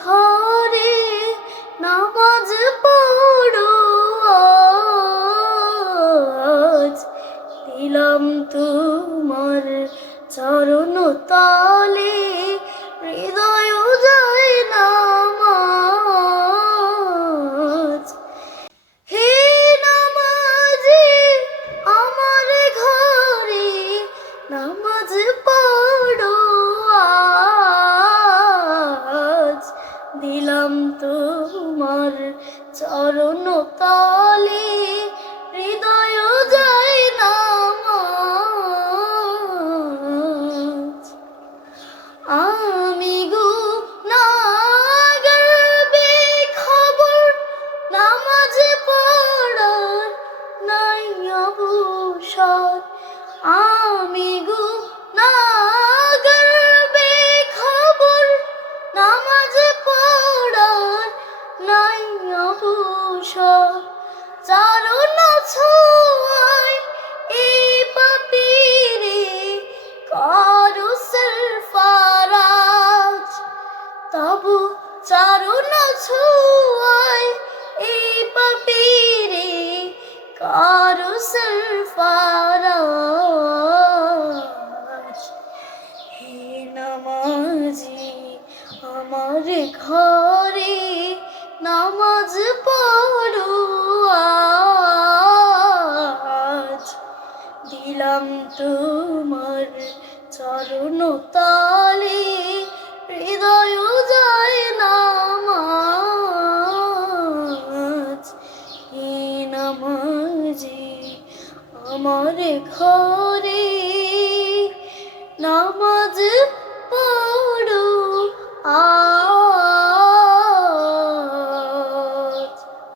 ঘরে নামাজ পড়ো আজ দিলাম তোমার চরণ তলে হৃদয় যায় না। তোমার চরণ তলে হৃদয় যায় নামাজ। আমি গো নাগার খবর নামাজ পড়ার নাই অবসর। আমি গো নাগার খবর নামাজ পড়ার নাই অবসর। চারণ ছোঁয়ায় এই পাপিরে, করো সরফরাজ তবু চারণ ছোঁয়ায় এই পাপিরে, করো সরফরাজ আমার ঘরে নামাজ পড়ো আজ দিলাম তোমার চরণ তালে, হৃদয় যায় নামাজ। হে নামাজি আমার ঘরে